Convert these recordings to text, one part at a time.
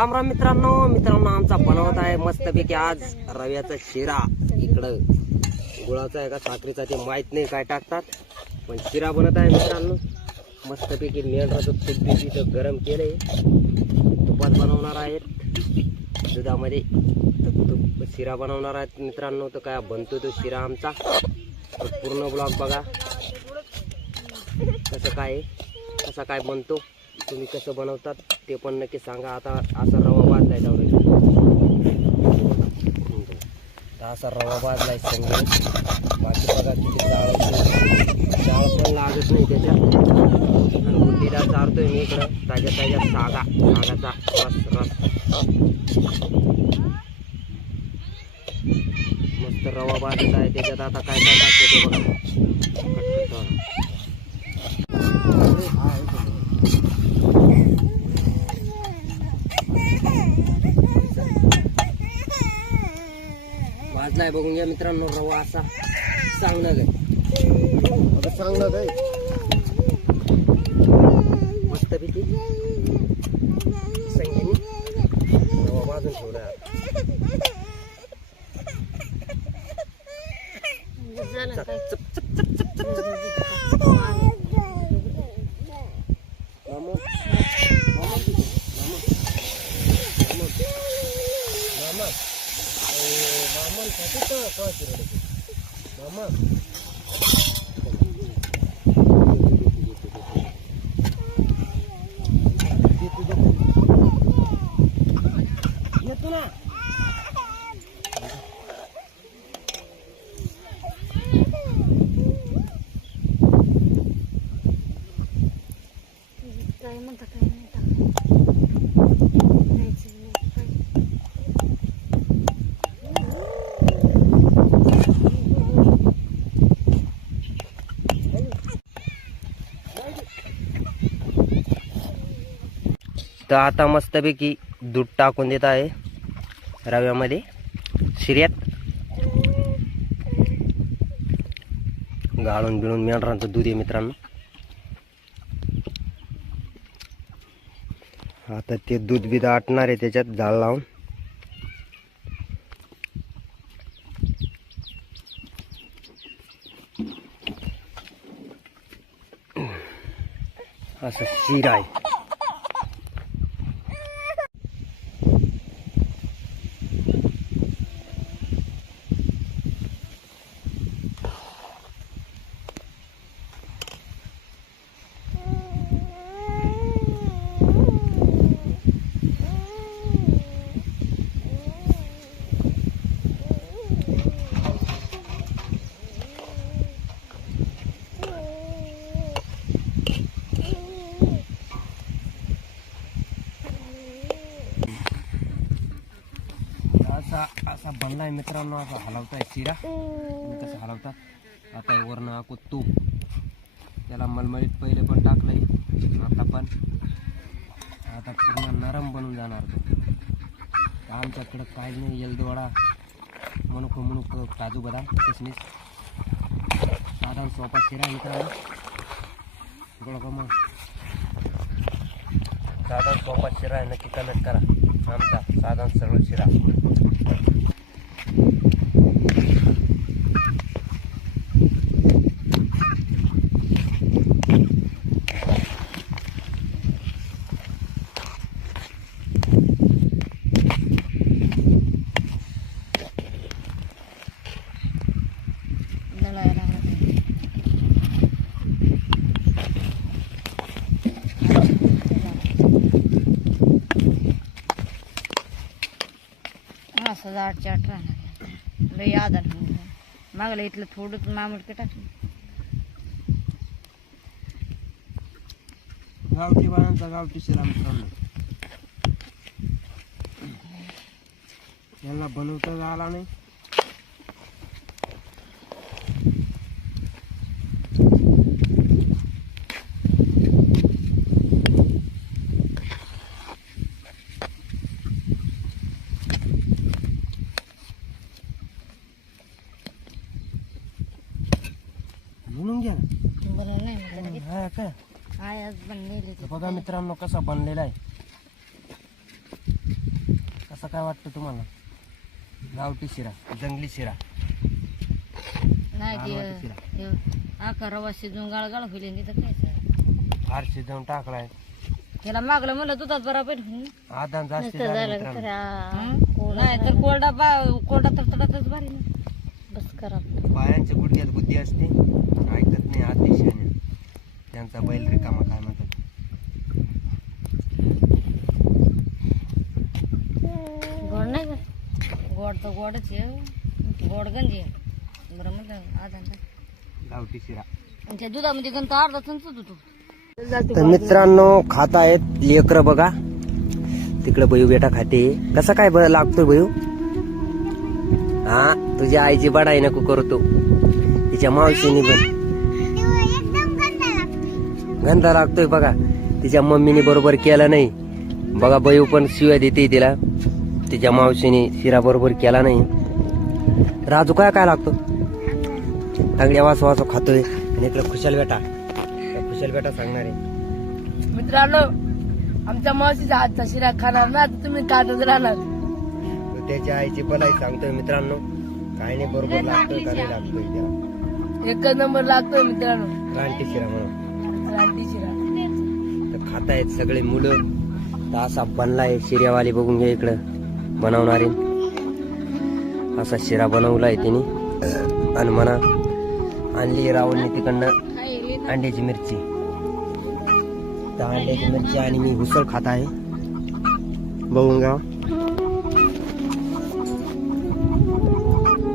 राम राम मित्रांनो मित्रांनो आमचा बनवत आहे. मस्तपैकी आज रव्याचा शिरा. इकडं गुळाचा आहे का साखरेचा ते माहीत नाही काय टाकतात. पण शिरा बनत आहे मित्रांनो. मस्तपैकी मेंढराचं तूप बी तिथं गरम केलंय. तुपात बनवणार आहेत. दुधामध्ये तर तूप शिरा बनवणार आहेत मित्रांनो. तर काय बनतो तो शिरा आमचा. पूर्ण ब्लॉग बघा. कसं काय आहे, कसा काय बनतो? तुम्ही कसं बनवतात? ते पण नक्की सांगा. आता असा रवा भाजलाय दौरे तर असा रवा भाजलाय संगे बाकी बघा किती जाळ जाळ पण लागत नाही त्याच्यात. आणि बुद्धीला चारतोय मी इकडं. ताज्या ताज्या सागा. सागाचा रस रस. मस्त रवा भाजत आहे त्याच्यात. आता काय काय टाकतो ते बघा. कटकट. भाजलाय बघून घ्या मित्रांनो रवा असा चांगला सांग ना काय मस्त पैकी. संगीनी रवा भाजून ठेवला झालं काय? चप चप चप चप चप. Mama. तर आता मस्तपैकी दूध टाकून देत आहे रव्यामध्ये. शिर्यात. गाळून बिळून मेंढरांचं दूध आहे मित्रांनो. आता ते दूध बीध आटणार आहे त्याच्यात जाळ लावून. असं शिरा आहे असा असा बनलाय मित्रांनो असा हलवताय शिरा. तुम्ही कसं हलवतात आता हे वरनं आखो तूप त्याला मलमलीत पहिले पण टाकलंय. आता पण. आता पूर्ण नरम बनून जाणार तो. आमच्याकडं काय नाही येलदोडा मनुक मनुक काजू बदाम किसमिस. साधारण सोपा शिरा मित्रांनो. गोळा मग. साधारण सोपा शिरा आहे नक्की कमेंट करा. आमचा साधारण सरळ शिरा नळायला लागला काय. असं जाट चाट राहणार लई आधार मागलं इथलं थोडं मामडकं टाकलं. गावठी बाळांचा गावठी शिरा मित्रांनो. यांना बनवता आला नाही. म्हणून घ्या बरं नाही की. हा काय आज बनलेली हे बघा मित्रांनो कसा बनलेला आहे. कसा काय वाटतं तुम्हाला? गावठी शिरा जंगली शिरा. नाही आलवाटी शिरा. ते आका रवा शिजून गाळगाळ होईल आणि तिथं काय सर फार शिजवून टाकलाय. त्याला मागलं म्हणलं दुधात बरोबर आदान जास्त झालं मित्रांनो. नाही तर कोरडा बा कोरडा तर तडातच भारी ना. बस करा. बायांच्या गुडघ्यात बुद्धी असते. नाही अतिशयाने त्यांचा बैल रिकामा काय म्हणतात? गोड नाही का? गोड तर गोडच आहे गोड गंजी आहे. बरं म्हणलं आधा गावठी शिरा. आणि त्या दुधामध्ये गंत अर्धा चमच होतो. तर मित्रांनो खात आहेत लेकर बघा. तिकडे बयू बेटा खाते. कसा काय ब- लागतोय बयू हा तुझ्या आईची बडाई नको करतो तिच्या मावशीने पण. गंधा लागतोय बघा. तिच्या मम्मीने बरोबर केला नाही. बघा बयू पण शिव्या देते तिला. तिच्या मावशीने शिरा बरोबर केला नाही. राजू काय काय लागतो? तांगड्या वासो वासो खातोय. आणि इकडे खुशाल बेटा. खुशाल बेटा सांगणार आहे. मित्रांनो आमच्या मावशीचा हातचा शिरा खाणार ना तुम्ही खातच राहणार. त्याच्या आईची बलाई सांगतोय मित्रांनो. काय नाही बरोबर लागतोय का नाही लागतोय त्याला. एकच नंबर लागतोय मित्रांनो. रानटी शिरा म्हणून. रानटी शिरा. तर खातायत सगळे मुलं. तर असा बनलाय शिऱ्यावाली बघून घ्या इकडं. बनवणारे. असा शिरा बनवलाय तिने. आणि म्हणा आणली राहुलने तिकडनं अंड्याची मिरची. तर अंड्याची मिरची आणि मी हुसळ खात आहे. बघून घ्या.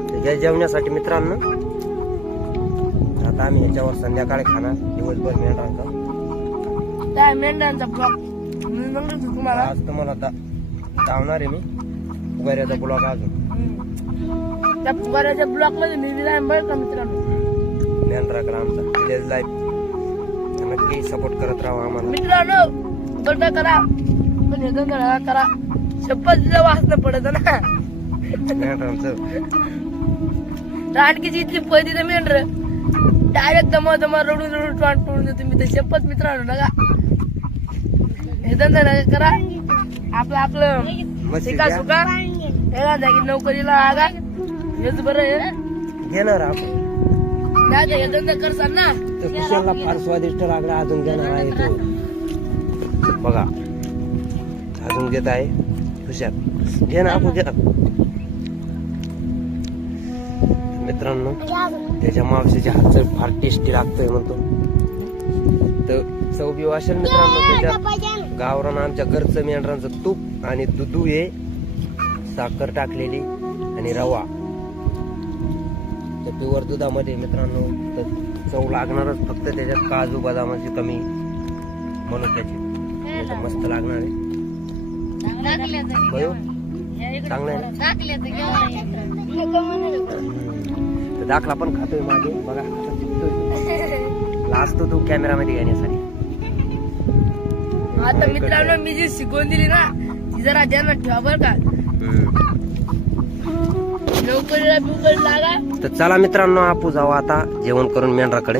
तर या जेवण्यासाठी मित्रांनो. आता आम्ही ह्याच्यावर संध्याकाळी खाणार. दिवसभर त्या मेंढ्यांचा ब्लॉक मी म्हणत होतो तुम्हाला. आज तुम्हाला दा- धावणार आहे मी. उगाऱ्याचा ब्लॉग अजून. त्या फुगाऱ्याच्या ब्लॉकमध्ये मी बी जाईन बरं का मित्रांनो. ज्ञानराकडे आमचा. विलेज लाईफ नक्की सपोर्ट करत राहा आम्हाला. मित्रांनो बंद करा. पण हे दोन धडा करा. शपथ वाचणं पडत ना. रानकीची इथली पैदी तर मेंढर. डायरेक्ट दमा दमा रडून रडून टोन टोळून देतो मी. तर शपथ मित्रांनो नका. हे धंदा नका करा. आपलं आपलं शिका. सुका. एका जागी नोकरीला लागा हेच बरं आहे. घेणार आपण. नाही हे धंदा ना. तर फार स्वादिष्ट लागला अजून घेणार आहे तो. बघा. अजून घेत आहे. खुशाल घे ना आपण घ्या मित्रांनो त्याच्या मावशीच्या हातचं फार टेस्टी लागतोय म्हणतो. तर चव बी असेल मित्रांनो त्याच्यात गावरान आमच्या घरचं मेंढरांचं तूप आणि दुधू आहे साखर टाकलेली आणि रवा. त्या प्युअर दुधामध्ये मित्रांनो तर चव लागणारच फक्त त्याच्यात काजू बदामाची कमी म्हणून त्याची. तर मस्त लागणार आहे. चांगलं आहे ना? तर दाखला पण खातोय मागे. बघा चिपतोय. लाजतो तू कॅमेरामध्ये येण्यासाठी. आता मित्रांनो मी जी शिकवून दिली ना ती जरा ध्यानात ठेवा बरं का. बिकरी लागा. तर चला मित्रांनो आपू जाऊ आता जेवण करून मेंढराकडे.